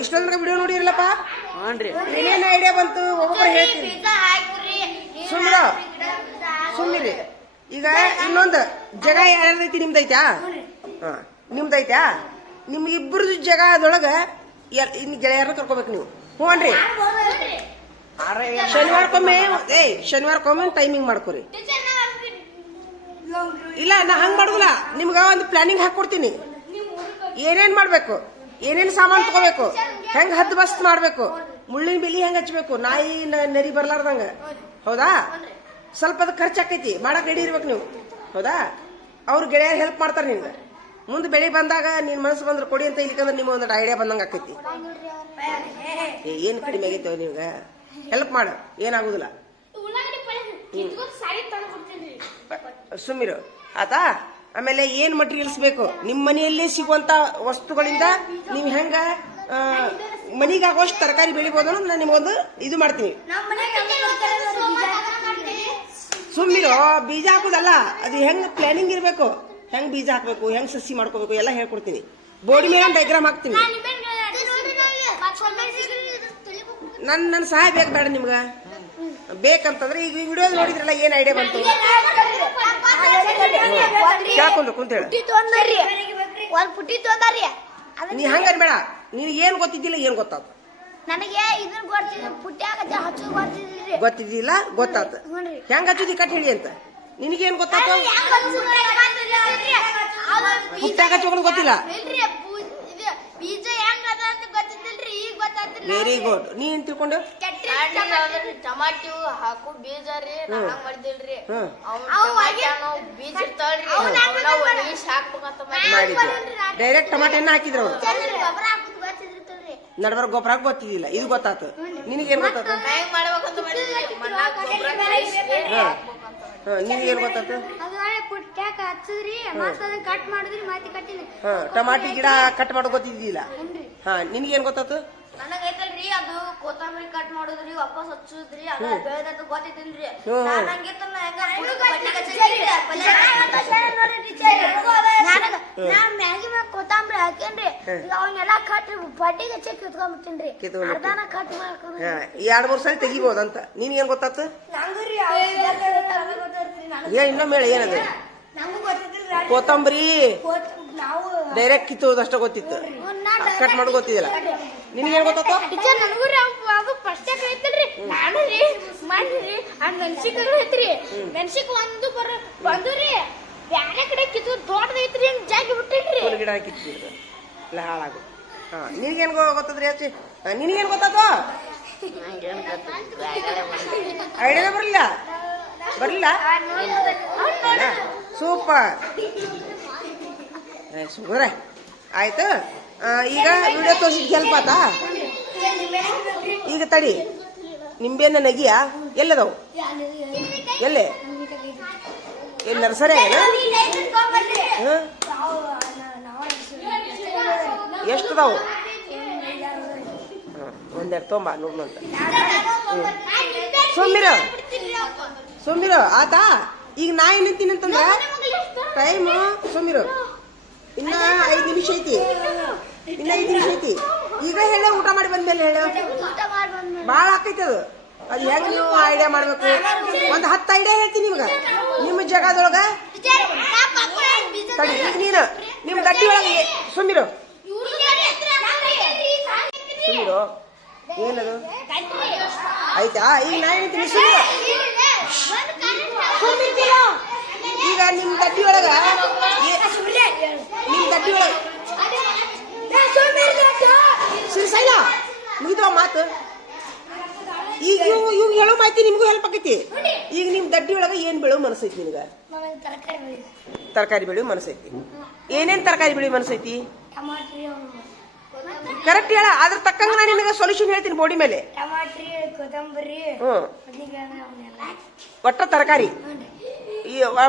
ಇಷ್ಟೊಂದ್ರ video ನೋಡಿರಲ್ಲಪ್ಪ. ಏನೇನು idea ಬಂತು ಒಬ್ಬೊಬ್ಬರು ಹೇಳ್ತೀನಿ. ಸುಮ್ಮಿರಿ. ಈಗ ಇನ್ನೊಂದು ಜಾಗ ಯಾರ್ದೈತಿ? ನಿಮ್ದೈತಾ? ನಿಮ್ದೈತಾ? ನಿಮ್ಗೆ ಇಬ್ಬರದು ಜಾಗದೊಳಗ ಗೆಳೆಯರನ್ನ ಕರ್ಕೋಬೇಕು ನೀವು. ಹ್ಞೂನ್ರಿ. ಶನಿವಾರಕ್ಕೊಮ್ಮೆ ಟೈಮಿಂಗ್ ಮಾಡ್ಕೊರಿ. ಇಲ್ಲ, ನಾ ಹಂಗ್ ಮಾಡುದಿಲ್ಲ. ನಿಮ್ಗ ಒಂದು ಪ್ಲಾನಿಂಗ್ ಹಾಕೊಡ್ತೀನಿ. ಏನೇನ್ ಮಾಡ್ಬೇಕು, ಏನೇನ್ ಸಾಮಾನು ತಗೋಬೇಕು, ಹೆಂಗ್ ಹದ್ದು ಬಸ್ತ್ ಮಾಡ್ಬೇಕು, ಮುಳ್ಳಿನ ಬೆಲಿ ಹೆಂಗ್ ಹಚ್ಬೇಕು, ನಾಯಿ ನರಿ ಬರ್ಲಾರ್ದಂಗ. ಹೌದಾ? ಸ್ವಲ್ಪ ಅದು ಖರ್ಚು ಆಕೈತಿ, ಮಾಡಕ್ ರೆಡಿ ಇರ್ಬೇಕು ನೀವು. ಹೌದಾ? ಅವ್ರ ಗೆಳೆಯರು ಹೆಲ್ಪ್ ಮಾಡ್ತಾರ ನಿಮ್ಗೆ. ಮುಂದೆ ಬೆಳಿ ಬಂದಾಗ ನಿನ್ ಮನಸ್ಸು ಬಂದ್ರೆ ಕೊಡಿ ಅಂತ ಇಲ್ಲಿಕಂದ್ರೆ ನಿಮ್ಗೆ ಒಂದು ಐಡಿಯಾ ಬಂದಂಗ ಆಕೈತಿ. ಏನ್ ಕಡಿಮೆ ಆಗೈತೆ ನಿಮ್ಗ? ಹೆಲ್ಪ್ ಮಾಡ, ಏನಾಗುದಿಲ್ಲ. ಸುಮ್ಮಿರು ಆತಾ. ಆಮೇಲೆ ಏನ್ ಮಟೀರಿಯಲ್ಸ್ ಬೇಕು, ನಿಮ್ ಮನೆಯಲ್ಲೇ ಸಿಗುವಂತ ವಸ್ತುಗಳಿಂದ ನೀವು ಹೆಂಗ ಮನಿಗೆ ಆಗೋಷ್ಟು ತರಕಾರಿ ಬೆಳಿಬೋದು ಅನ್ನೋದು ನಾನು ನಿಮ್ಗೊಂದು ಇದು ಮಾಡ್ತೀನಿ. ಸುಮ್ಮಿರು. ಬೀಜ ಹಾಕುದಲ್ಲ, ಅದು ಹೆಂಗ್ ಪ್ಲಾನಿಂಗ್ ಇರ್ಬೇಕು, ಹೆಂಗ್ ಬೀಜ ಹಾಕ್ಬೇಕು, ಹೆಂಗ್ ಸಸಿ ಮಾಡ್ಕೋಬೇಕು ಎಲ್ಲ ಹೇಳ್ಕೊಡ್ತೀನಿ. ಬೋರ್ಡ್ ಮೇಲೆ ಡೈಗ್ರಾಮ್ ಹಾಕ್ತೀನಿ. ನನ್ನ ಸಹಾಯ ಬೇಕು ಬೇಡ ನಿಮ್ಗ? ಬೇಕಂತಂದ್ರೆ ಈಗ ವಿಡಿಯೋ ನೋಡಿದ್ರಲ್ಲ, ಏನ್ ಐಡಿಯಾ ಬಂತು ಕೇಳ್ಕೊಂಡ್ರು ಕುಂತ ಹೇಳ. ನೀ ಹಂಗ ಬೇಡ, ನೀನ್ ಏನ್ ಗೊತ್ತಿದ್ದಿಲ್ಲ, ಏನ್ ಗೊತ್ತಾತ? ಗೊತ್ತಿದ್ದಿಲ್ಲ, ಗೊತ್ತಾತ. ಹೆಂಗ್ ಹಚ್ಚುದಿ ಕಟ್ ಹೇಳಿ ಅಂತ ನಿನಗೇನ್ ಗೊತ್ತಾತ? ಹುಟ್ಟಾಗ ಹಚ್ಚೋದು ಗೊತ್ತಿಲ್ಲ. Very good. ನೀ ಏನ್ ತಿಳ್ಕೊಂಡು? ಟಮಾಟಿ ಹಾಕು ಬೀಜ ರೀ, ಮಾಡಿದಿಲ್ರಿ. ಡೈರೆಕ್ಟ್ ಟಮಾಟೆನ್ನ ಹಾಕಿದ್ರ ಅವ್ರು. ನಡಬರ್ ಗೊಬ್ಬರ ಗೊತ್ತಿದ್ದಿಲ್ಲ, ಇದು ಗೊತ್ತಾತ. ನಿನಗೇನ್ ಗೊತ್ತಾತ? ನಿನಗೇನ್ ಗೊತ್ತಾತ? ಟಮಾಟಿ ಗಿಡ ಕಟ್ ಮಾಡೋದು ಗೊತ್ತಿದ್ದಿಲ್ಲ. ನಿನಗೇನ್ ಗೊತ್ತಾತ? ನನಗೈತಲ್ರಿ ಅದು ಕೊತ್ತಂಬರಿ ಕಟ್ ಮಾಡುದ್ರಿ, ವಾಪಸ್ ಹಚ್ಚುದ್ರಿ, ಅದ ಬೆಳೆದ ಗೊತ್ತಿದ್ದಿಲ್ರಿ. ಮ್ಯಾಗಿ ಮ್ಯಾಗ ಕೊತ್ತಂಬರಿ ಹಾಕೇನ್ರಿ, ಅವನ್ನೆಲ್ಲಾ ಕಟ್ ಬಡ್ಡಿಗೆ ಹಚ್ಚಿ ಕಿತ್ಕೊಂಡ್ಬಿಡ್ತೀನ್ರಿ. ಕಟ್ ಮಾಡ್ಕೊಂಡು 2-3 ಸರಿ ತೆಗಿಬಹುದಂತ. ನಿನ್ಗೇನ್ ಗೊತ್ತಾತ? ಇನ್ನೊಮ್ಮೆ ಹೇಳ ಏನದು? ಕೊತ್ತಂಬರಿ ಡೈರೆಕ್ಟ್ ಕಿತ್ತೋದು ಅಷ್ಟ ಗೊತ್ತಿತ್ತು, ಕಟ್ ಮಾಡೋದು ಗೊತ್ತಿದ್ದಿಲ್ಲ. ನಿನ್ಗೇನ್ ಗೊತ್ತಾತ? ಅದು ಫಸ್ಟ್ ಐತಲ್ರಿ, ನಾನು ರೀ ಮಾಡ್ರಿ ಮೆಣಸಿಕಾಯಿ ಐತ್ರಿ, ಮೆಣಸಿಕಾಯಿ ಒಂದು ಬಂದ್ರಿ ಬ್ಯಾರೆ ಕಡೆ ಕಿತ್ತು ದೊಡ್ಡದೈತ್ರಿ, ಜಾಗಿ ಬಿಟ್ಟಿಲ್ರಿ ಗಿಡ ಕಿತ್ತಿದ್ರು ಇಲ್ಲ ಹಾಳಾಗು. ನಿನ್ಗೇನ್ ಗೊತ್ತದ್ರಿ ಅಚ್ಚಿ? ನಿನ್ಗೇನ್ ಗೊತ್ತಾತ? ಐಡಿಯಾ ಬರ್ಲಿಲ್ಲ. ಸೂಪರ್. ಸುಮ್ರೆ ಆಯ್ತು. ಈಗ ವಿಡಿಯೋ ತೋರಿಸಿದ್ ಹೆಲ್ಪ್ ಆತಾ? ಈಗ ತಡಿ, ನಿಂಬೆನ್ನ ನಗಿಯ ಎಲ್ಲದವು? ಎಲ್ಲೇ? ಎಲ್ಲಿ ನರ್ಸರಿ ಆಗಲ್ಲ? ಎಷ್ಟದಾವು? ಒಂದೆರಡು ತೊಂಬ ನೋಡ್ನಂತ. ಸುಮ್ಮಿರು ಆತಾ. ಈಗ ನಾ ಏನ್ ನಿಂತೀನಿ ಅಂತಂದ್ರ ಟೈಮ್ ಸುಮ್ಮಿರು. ಇನ್ನ 5 ನಿಮಿಷ ಐತಿ. ಈಗ ಹೇಳ, ಊಟ ಮಾಡಿ ಬಂದ್ಮೇಲೆ ಹೇಳ. ಬಾಳ ಆಕೈತಿ ಅದು. ಅದು ಹೆಂಗ್ ನೀವು ಐಡಿಯಾ ಮಾಡ್ಬೇಕು? ಒಂದ್ 10 ಐಡಿಯಾ ಹೇಳ್ತೀನಿ ನಿಮ್ಗ. ನಿಮ್ಮ ಜಾಗದೊಳಗ ತಡಿ. ಈಗ ನೀನು ನಿಮ್ ಗಟ್ಟಿ ಒಳಗೆ ಸುಮ್ಮಿರು. ಏನದು ಆಯ್ತಾ? ಈಗ ನಾ ಹೇಳ್ತೀನಿ ಸುಮ್ಮಿರು. ಈಗ ನಿಮ್ ಗಟ್ಟಿ ಒಳಗ ಮುಗಿದ ಮಾತು. ಈಗ ಇವ್ ಹೇಳೋ ಮಾಹಿತಿ ನಿಮ್ಗೂ ಹೆಲ್ಪ್ ಆಕೈತಿ. ಈಗ ನಿಮ್ ದಡ್ಡಿ ಒಳಗ ಏನ್ ಬೆಳೋ ಮನಸ್ಸೈತಿ ನಿನಗ? ತರಕಾರಿ ಬೆಳೆಯೋ ಮನಸ್ಸೈತಿ. ಏನೇನ್ ತರಕಾರಿ ಬೆಳೆಯೋ ಮನಸ್ಸೈತಿ? ಕರೆಕ್ಟ್ ಹೇಳ. ಅದ್ರ ತಕ್ಕಂಗ ನಾ ನಿನಗ ಸೊಲ್ಯೂಷನ್ ಹೇಳ್ತೀನಿ ಬೋಡಿ ಮೇಲೆ. ಒಟ್ಟ ತರಕಾರಿ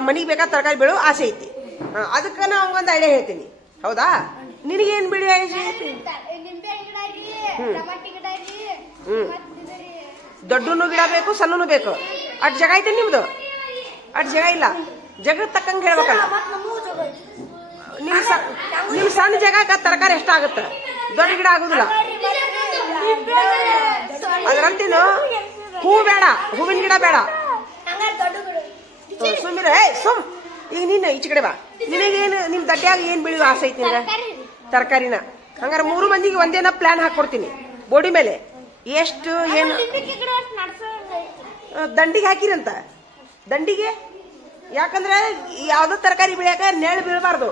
ಮನಿಗೆ ಬೇಕಾದ ತರಕಾರಿ ಬೆಳೋ ಆಸೆ ಐತಿ. ಅದಕ್ಕ ನಾ ಒಂದು ಐಡಿಯಾ ಹೇಳ್ತೀನಿ. ಹೌದಾ? ನಿನಗೇನ್ ಬೆಳಿ ಆಸೆ? ದೊಡ್ಡನು ಗಿಡ ಬೇಕು, ಸಣ್ಣನು ಬೇಕು. ಅಟ್ ಜಾಗ ಐತೆ ನಿಮ್ದು? ಅಟ್ ಜಾಗ ಇಲ್ಲ. ಜಗದ ತಕ್ಕಂಗೆ ಹೇಳ್ಬೇಕಲ್ಲ. ನಿಮ್ ಸಣ್ಣ ಜಾಗಕ್ಕ ತರಕಾರಿ ಎಷ್ಟಾಗತ್ತ? ದೊಡ್ಡ ಗಿಡ ಆಗುದಿಲ್ಲ. ಅದ್ರಂತೀನು ಹೂ ಬೇಡ, ಹೂವಿನ ಗಿಡ ಬೇಡ. ಸುಮ್ಮಿರ ಸುಮ್. ಈಗ ನೀನು ಈಚೆ ಕಡೆ ಬಾ. ನಿನಗೇನು ನಿಮ್ ದಡ್ಡ್ಯಾಗ ಏನ್ ಬೆಳೆಯುವ ಆಸೆ ಐತಿ ನಿನಗ? ತರಕಾರಿನ. ಹಂಗಾರೆ 3 ಮಂದಿಗೆ ಒಂದೇನ ಪ್ಲಾನ್ ಹಾಕೊಡ್ತೀನಿ ಬೋಡಿ ಮೇಲೆ. ಎಷ್ಟು ಏನು ದಂಡಿಗೆ ಹಾಕಿರಂತ. ದಂಡಿಗೆ ಯಾಕಂದ್ರೆ ಯಾವ್ದೋ ತರಕಾರಿ ಬೆಳೆಯಾಕ ನೆರಳು ಬೀಳಬಾರ್ದು.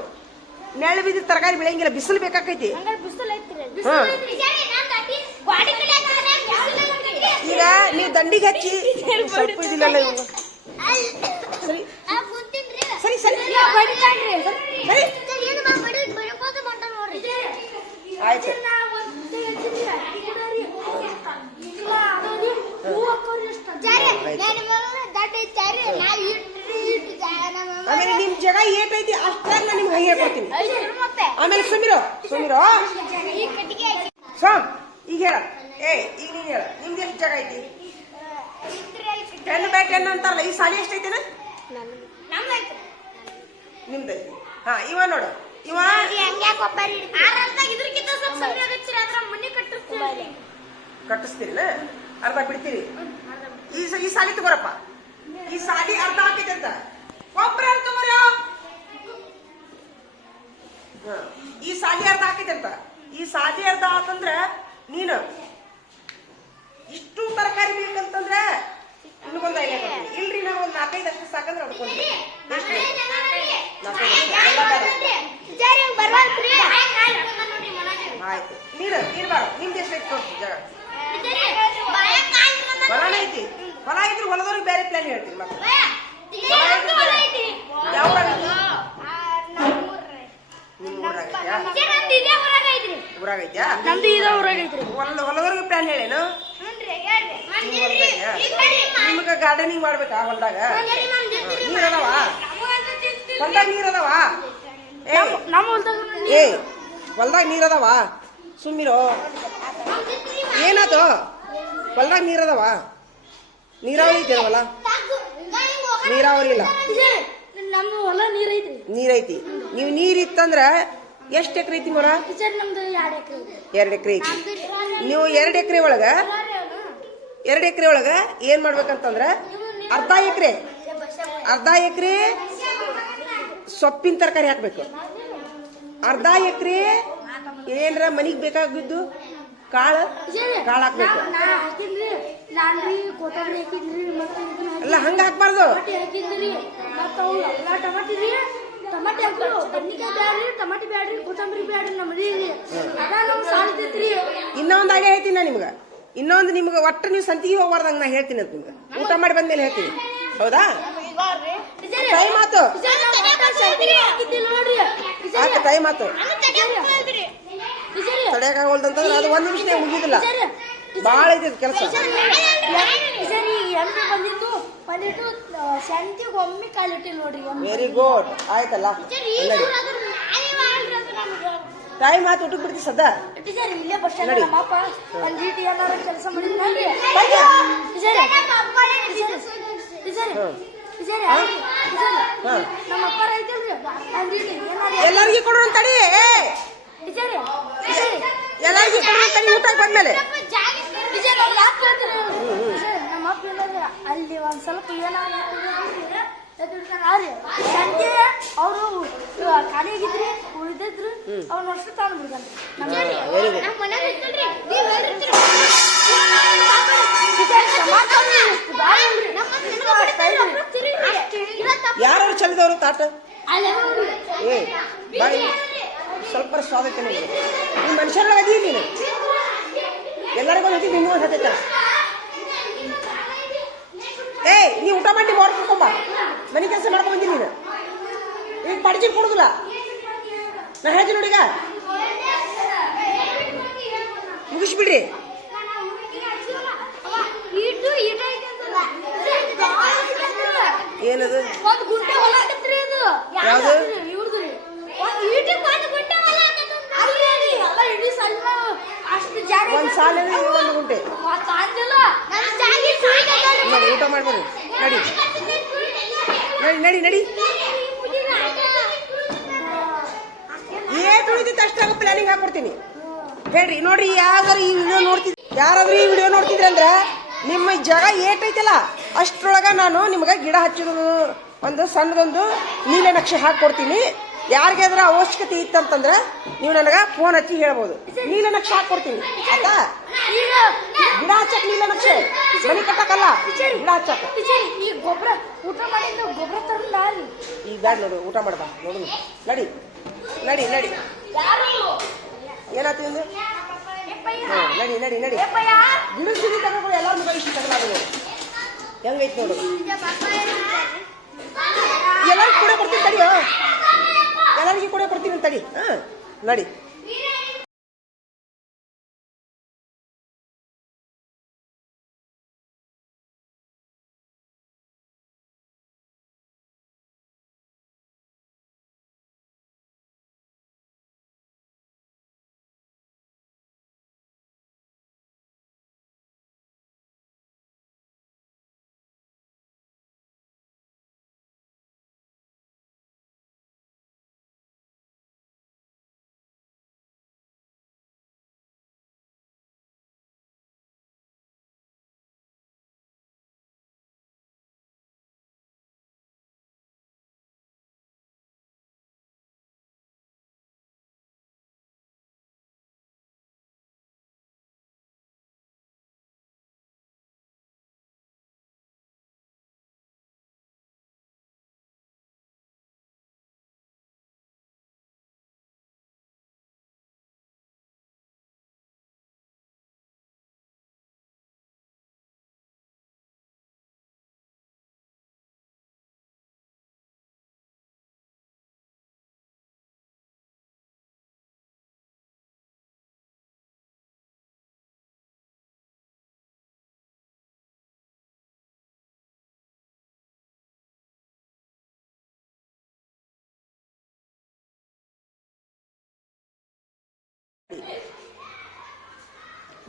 ನೆರಳು ಬಿದ್ದ ತರಕಾರಿ ಬೆಳೆಯಂಗಿಲ್ಲ, ಬಿಸಿಲು ಬೇಕಾಕೈತಿ. ಈಗ ನೀವು ದಂಡಿಗೆ ಹಚ್ಚಿ ಸ್ವಲ್ಪ ಇದಿಲ್ಲಲ್ಲ ಇವಾಗ. ಸರಿ ಸರಿ ಸರಿ ಆಯ್ತು. ಆಮೇಲೆ ನಿಮ್ ಜಾಗ ಏಟೈತಿ ಅಷ್ಟಾಗ ನಿಮ್ಗೆ ಹಂಗೆ ಹೇಳ್ಕೊಡ್ತೀನಿ. ಆಮೇಲೆ ಸುಮಿರೋ ಸುಮಿರೋ ಸ್ವಾಮ್ ಈಗ ಹೇಳ. ಈಗ ನೀನ್ ಹೇಳ, ನಿಮ್ದು ಎಷ್ಟು ಜಾಗ ಐತಿ? 10x10 ಅಂತಾರಲ್ಲ, ಈ ಸಾಲಿ ಎಷ್ಟೈತಿನ? ನಿಮ್ದೈತಿ. ಹಾ, ಇವ ನೋಡು, ಇವ ಕಟ್ಟಿಸ್ತೀರಿನ? ಅರ್ಧ ಬಿಡ್ತೀರಿ? ಈ ಸಾಲಿ ತಗೋರಪ್ಪ. ಈ ಸಾಲಿ ಅರ್ಧ ಹಾಕೈತೆ ಅಂತ ಒಬ್ಬರ ತಗೋರ. ಈ ಸಾಲಿ ಅರ್ಧ ಹಾಕೈತೆ ಅಂತ. ಈ ಸಾಲಿ ಅರ್ಧ ಆತಂದ್ರ ನೀನು ಇಷ್ಟು ತರಕಾರಿ ಬೇಕಂತಂದ್ರೆ ಇನ್ನೊಂದು ಐಡಿಯಾ ಕೊಡ್ತೀನಿ. ಇಲ್ರಿ ನಾವು ಒಂದು 4-5 ಅಷ್ಟು ಸಾಕಂದ್ರೆ ಅಡ್ಕೊಂಡ್ರಿ. ಆಯ್ತು. ನೀನು ಇರ್ಬಾರ. ನಿಮ್ದು ಎಷ್ಟು ಐತಿ ಕೊಡ್ತೀನಿ ಜಾಗ? ಹೊಲನ ಐತಿ. ಹೊಲ ಇದ್ರೆ ಹೊಲದವ್ರಿಗೆ ಬೇರೆ ಪ್ಲಾನ್ ಹೇಳ್ತೀನಿ. ಮತ್ತೆ ಯಾವ ಊರಾಗ ಐತ್ಯಾ? ಹೊಲದವ್ರಿಗೆ ಪ್ಲಾನ್ ಹೇಳೇನು? ನಿಮ್ಗ ಗಾರ್ಡನಿಂಗ್ ಮಾಡ್ಬೇಕಾ ಹೊಲ್ದಾಗ? ನೀರ್ ಅದಾವ ಹೊಲ್ದಾಗ? ನೀರ್ ಅದಾವ? ಹೊಲ್ದಾಗ ನೀರ್ ಅದಾವ? ಸುಮ್ಮಿರೋ. ಏನಾಯ್ತು? ಹೊಲ್ದಾಗ ನೀರ್ ಅದಾವ? ನೀರಾವರಿ ಐತಿ ಹೊಲ? ನೀರಾವರಿ ಇಲ್ಲ. ನೀರೈತಿ. ನೀವು ನೀರಿತ್ತಂದ್ರ ಎಷ್ಟು ಎಕರೆ ಐತಿ ಮೊರ? 2 ಎಕರೆ ಐತಿ. ನೀವು 2 ಎಕರೆ ಒಳಗ ಏನ್ ಮಾಡ್ಬೇಕಂತಂದ್ರ ಅರ್ಧ ಎಕರೆ ಸೊಪ್ಪಿನ ತರಕಾರಿ ಹಾಕ್ಬೇಕು. ಅರ್ಧ ಎಕರೆ ಏನ್ರ ಮನಿಗ್ ಬೇಕಾಗಿದ್ದು ಕಾಳು ಹಾಕ್ಬೇಕು. ಅಲ್ಲ, ಹಂಗ ಹಾಕ್ಬಾರ್ದು. ಇನ್ನೊಂದು ಐಡಿಯಾ ಹೇಳ್ತೀನಿ ನಾ ನಿಮ್ಗ. ನಿಮ್ಗೆ ಒಟ್ಟು ನೀವು ಸಂತಿಗೆ ಹೋಗ್ಬಾರ್ದಂಗ ನಾ ಹೇಳ್ತೀನಿ ಅಂತ ನಿಮ್ಗೆ. ಊಟ ಮಾಡಿ ಬಂದ್ಮೇಲೆ ಹೇಳ್ತೀನಿ. ಹೌದಾ? ಟೈಮ್ ಆತು. ಟೈಮ್ ಆತು. ತಡೆಯಕ್ಕಾಗಲ್ದಂತಂದ್ರೆ ಅದು 1 ನಿಮಿಷ ಮುಗಿದಿಲ್ಲ. ಬಾಳ ಐತಿ ಕೆಲಸ. Very good. ಆಯ್ತಲ್ಲ, ಟೈಮ್ ಆತು. ಊಟಕ್ಕೆ ಬಿಡ್ತಿ ಸದ್ದ. ಎಲ್ಲರಿಗೂ ಕೊಡೋಣ ತಡಿ. ಎಲ್ಲರಿಗೂ ಕೊಡೋಣ ತಡಿ ಊಟಕ್ಕೆ ಬಂದ್ಮೇಲೆ. ಅಲ್ಲಿ ಒಂದ್ ಸ್ವಲ್ಪ ಸಂಜೆ ಅವರು ಖಾಲಿಯಾಗಿದ್ರಿ ಉಳಿದಿದ್ರು ಅವ್ನ ವರ್ಷ ತಗೊಂಡ್ಬಿಡ್ತಾನೆ. ಯಾರು ಚಲಿದವರು ತಾಟ? ಸ್ವಲ್ಪ ಸ್ವಾದ ಐತೆ ನಿಮ್ಗೆ. ಈ ಮನುಷ್ಯರೊಳಗೆ ಅದೀನಿ ನೀನು. ಎಲ್ಲರಿಗೂ ಹತ್ತಿ ನಿಮಗೂ ಹತ್ತೈತ. ನೀ ಊಟ ಮಾಡಿ ಬಾರ್ ಕರ್ಕೊಂಬ. ಮನೆ ಕೆಲಸ ಮಾಡ್ಕೊಂಡ್ ಬಂದಿ ನೀನು. ಈಗ ಪಡಿಸಿ ಕೊಡುದಿಲ್ಲ. ನಾ ಹೇಳ್ತೀನಿ ನೋಡಿ. ಈಗ ಮುಗಿಸ್ಬಿಡ್ರಿ. ಏನದು? ಯಾವ್ದು? ಒಂದ್ ಸಾಲ 1 ಗುಂಟೆ. ನೋಡಿ ಊಟ ಮಾಡ್ಬೋದು. ನಡಿ. ಏಟ್ ಉಳಿದಿತ್ತು ಅಷ್ಟಾಗ ಪ್ಲಾನಿಂಗ್ ಹಾಕೊಡ್ತೀನಿ. ಹೇಳ್ರಿ ನೋಡ್ರಿ, ಯಾವ್ದಾರು ಈ ವಿಡಿಯೋ ನೋಡ್ತಿದ್ ಯಾರಾದ್ರೂ ಈ ವಿಡಿಯೋ ನೋಡ್ತಿದ್ರಿ ಅಂದ್ರ ನಿಮ್ಮ ಜಾಗ ಏಟೈತಲ್ಲ ಅಷ್ಟ್ರೊಳಗ ನಾನು ನಿಮ್ಗೆ ಗಿಡ ಹಚ್ಚೋದು ಒಂದು ಸಣ್ಣದೊಂದು ನೀಲ ನಕ್ಷೆ ಹಾಕೊಡ್ತೀನಿ. ಯಾರಿಗಾದ್ರೂ ಅವಶ್ಯಕತೆ ಇತ್ತಂತಂದ್ರೆ ನೀವು ನನಗೆ ಫೋನ್ ಹಚ್ಚಿ ಹೇಳ್ಬೋದು, ನೀಲ ನಕ್ಷೆ ಹಾಕೊಡ್ತೀನಿ ಆಯ್ತಾ. ಗಿಡ ಹಚ್ಚಕ್ ನೀಲ ನಕ್ಷೆ, ಮನಿ ಕಟ್ಟಕ್ಕಲ್ಲ, ಗಿಡ ಹಚ್ಚಕ್. ಈ ಗೊಬ್ಬರ ಊಟ ಮಾಡಿದ ಗೊಬ್ಬರ ತಗೊಂಡ್ರಿ ಈಗ ಬ್ಯಾಡ ನೋಡು, ಊಟ ಮಾಡ್ಬಾ ನೋಡು, ನಡಿ ನಡಿ ನಡಿ. ಏನಾಯ್ತು ನಿಂದು? ನಡಿ ನಡಿ ನಡಿ. ಗಿಡ ಸಿಗಿ ತಗೊಂಡು ಎಲ್ಲಾರು ಮುಗ ಇಷ್ಟು ತಗೊಳ್ಳೋದು ಹೆಂಗೈತಿ ನೋಡು. ಎಲ್ಲರಿಗೂ ಕೂಡ ಕೊಡ್ತೀನಿ ತಡಿಯೋ, ಎಲ್ಲರಿಗೂ ಕೂಡ ಕೊಡ್ತೀನಿ ತಡಿ. ಹಾ ನಡಿ.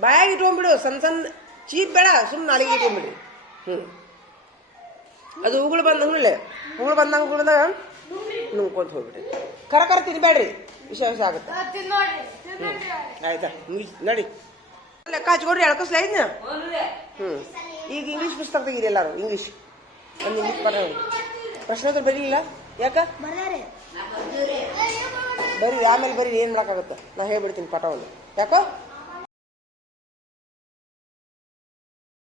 ಬಾಯಾಗಿ ಇಟ್ಕೊಂಡ್ಬಿಡು, ಸಣ್ಣ ಸಣ್ಣ ಚೀಪ್ ಬೇಡ, ಸುಮ್ಮನೆ ನಾಲಿಗೆ ಇಟ್ಕೊಂಡ್ಬಿಡ್ರಿ. ಅದು ಉಗುಳು ಬಂದಂಗೆ ಉಗುಳ್ದಾಗ ನುಂಗ್ಕೊಂತ ಹೋಗ್ಬಿಡ್ರಿ. ಕರ ತಿನ್ಬೇಡ್ರಿ, ವಿಷ ಆಗುತ್ತೆ. ಆಯ್ತಾ ನಡಿ. ಲೆಕ್ಕ ಹಚ್ಕೊಡ್ರಿ, ಎಳ್ಕಸ್ಲ ಇದ್ನ. ಈಗ ಇಂಗ್ಲೀಷ್ ಪುಸ್ತಕ ತೆಗೀರಿ ಎಲ್ಲಾರು. ಇಂಗ್ಲೀಷ್ ಒಂದು ಇಂಗ್ಲೀಷ್ ಪಾಠ ಪ್ರಶ್ನೋತ್ತರ ಬರೀಲಿಲ್ಲ ಯಾಕ? ಬರೀ ಆಮೇಲೆ ಬರೀ ಏನ್ ಮಾಡಕ್ಕಾಗತ್ತೆ, ನಾ ಹೇಳ್ಬಿಡ್ತೀನಿ ಪಾಠವನ್ನು. ಯಾಕೋ